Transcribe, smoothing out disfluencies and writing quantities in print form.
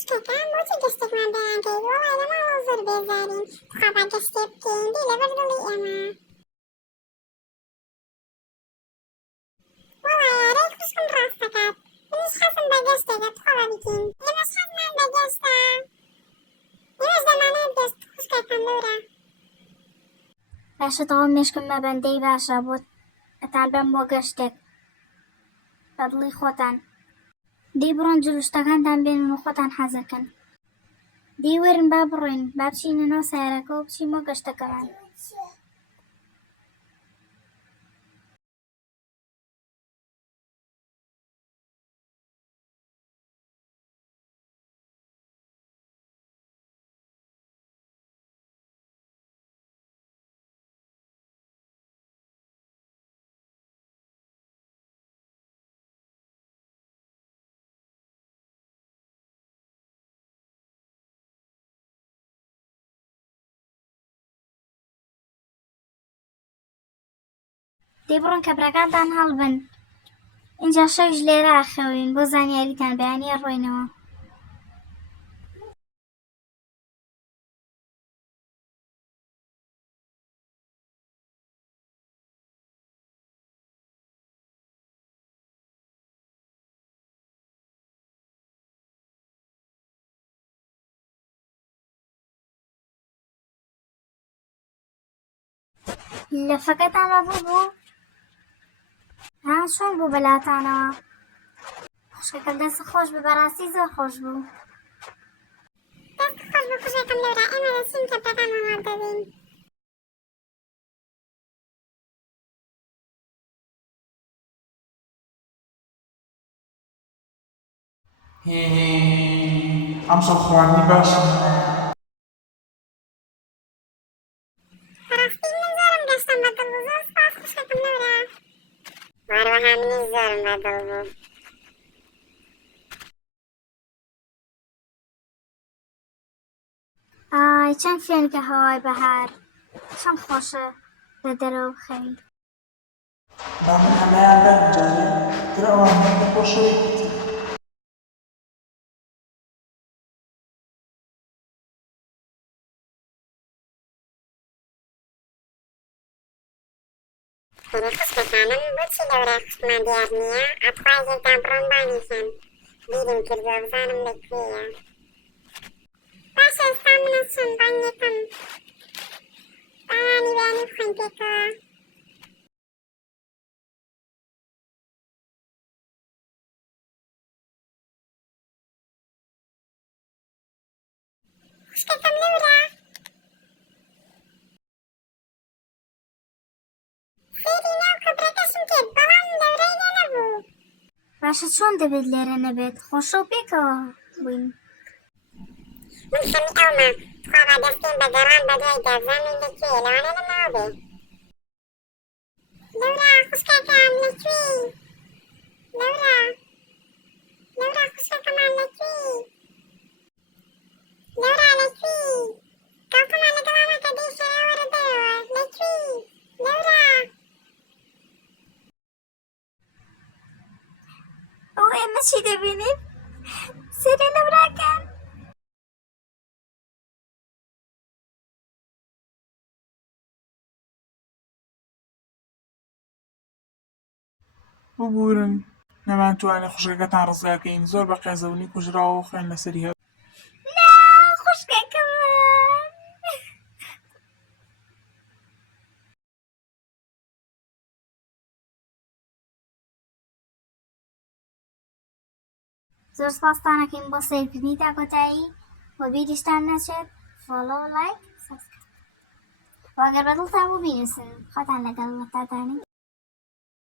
Şeker moçu destekmen beğen geliyor. Olayla hazır bezerin. Tukaba destek kendi leverli ama. Olaylara kuşkun rastakat. Biniş hasın da destekle tukaba bikin. Yemiş hasman da destek. Yemiş zamanı destek kuşkakan dura. باشە دەڵم مێشکم بەندەی باشە بۆ ئەتان بەم بۆ گەشتێک بە دڵی خۆتان دەی بڕۆن جلوشتەکانتان بێنن و خۆتان حەزەکەن دەی وەرن با بڕۆین با بچینە ناو سەیارەکە و بچین بۆ گەشتەکەمان دەی بڕۆن کەبرەکانتان هەڵبن اینجا شەویش لێرە ئاخەوین بۆ زانیاریتان بەیانیە ڕۆینەوە لەفەکەتان بەبوو ها چۆن بوو بەلاتانەوە خوشکەکە دەست خۆش بە بەڕاستی زۆر خۆش بوو Dest xoş bu kuşkakan dura. Ema da sim keprakan mamar dedin. ئەم سەڵ خواردنی باشە. Parasتی من زارم گشتم بدل bu. Zor spas kuşkakan dura. Varoha miniz zorum بدل bu. ئای چەند فێنکە هەوای بەهار چەند خۆشە لە دەرەوە بخەوی با من هەمەیان لەم جارێ ترە ئەوان بۆ شەوێکی تر. Hele kuşkakanım bu çi dura kuşman diyar niye? Atfay gezden bron banişen. Birim kirdi avzanım bekliyor. Başa İstanbul'a sun ben yakın. Bani beni kuynteko. Kuşkakam dura. Feri nav köprəkəşim ked. Balam dövrəylə nəbu. باشە چۆن دەبێت لێرە نەبێت خۆشە و پێکەوە بووین من خەمی ئەومە. توخوا دەستین بە گەڕان بەدوای دەڤزانین لەکوێ لەوانە لەناو بێ. لەورا خوشکەکەم لەکوێی؟ لەورا. لەورا خوشکەکەمان لەکوێی؟ لەورا لەکوێی؟ کاوکەمان لەگەڵامەکە دەی شەرا وەرە دەرەوە. لەکوێی؟ لەورا. ئەو ئێمە چی دەبینین سێرە لەوراکەن ببورن نەمانتوانێت خوشکەکەتان ڕزگاکەین زۆر بە قێزەونی کوژراوە و خوێن لەسەری هەر نا خوشکەکەمان زۆر سپاستانەکەین بۆ سەیرکردنی تا کۆتایی بۆ بیریشتان نەچێت فۆلۆ لایک سەبسکرایب و ئەگەر بەدڵتان بوو بینووسن خۆتان لەگەڵ وەتاتانی